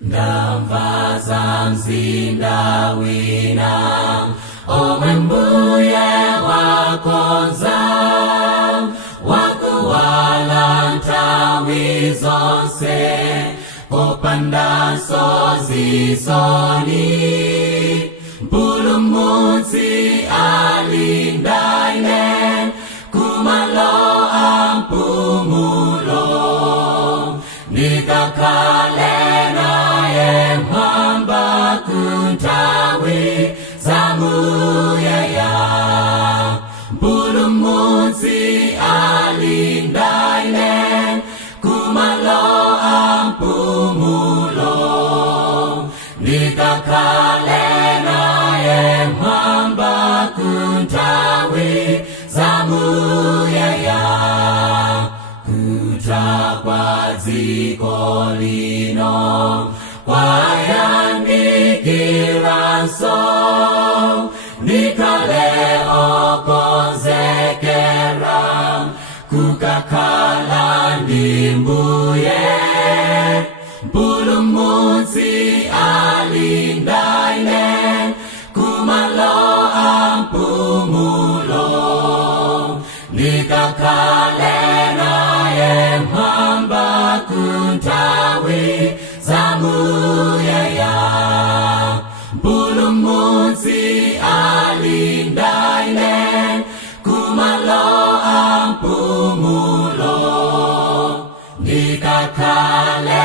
ndamva mzinda wina omwe mbuye wakonza wakuwala nthawi zonse popanda zisoni. Mpulumutsi alinda ine kumalo ampumulo, ndikakhale naye mwamba kunthawi zamuyaya. Mpulumutsi alinda ine kumalo ampumulo, ndikakhale naye mwamba kunthawi zamuyaya. Kuta kwa dziko lino kwayandikiraso, ndikhale okonzekera kukakhala ndi mbuye. Mpulumutsi alinda ine kumalo ampumulo, ndikakhale naye mwamba kunthawi zamuyaya. Mpulumutsi alinda ine kumalo ampumulo, ndikakhale